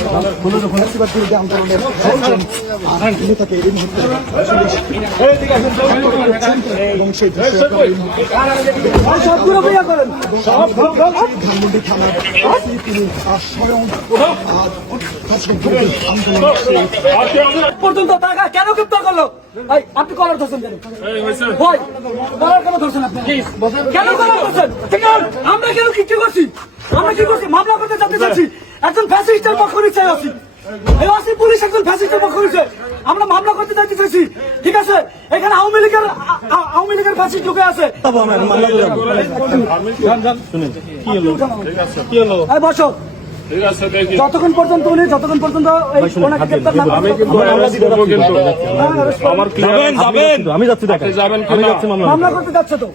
ফ্যাসিবাদ বিরোধী আন্দোলনের নেতাকে এই মুহূর্তে এবং সেই ধানমন্ডি থানার তিনি স্বয়ং পর্যন্ত টাকা কেন গ্রেপ্তার করলো? আপনি কলার ধরছেন কেন? কলার কেন ধরছেন আপনি? কেন কলার ধরছেন? আমরা কেন কি করছি? আমরা কি করছি? মামলা করতে জানতে চাচ্ছি। একজন ফ্যাসিস্টের পক্ষ নিচ্ছে আছি, এই পুলিশ একজন ফ্যাসিস্টের পক্ষ নিচ্ছে। আমরা মামলা করতে চাইতে চাইছি, ঠিক আছে? এখানে আওয়ামী লীগের ফ্যাসিস্ট ঢুকে আছে। বসো, যতক্ষণ পর্যন্ত আমি যাচ্ছি, মামলা করতে যাচ্ছে তো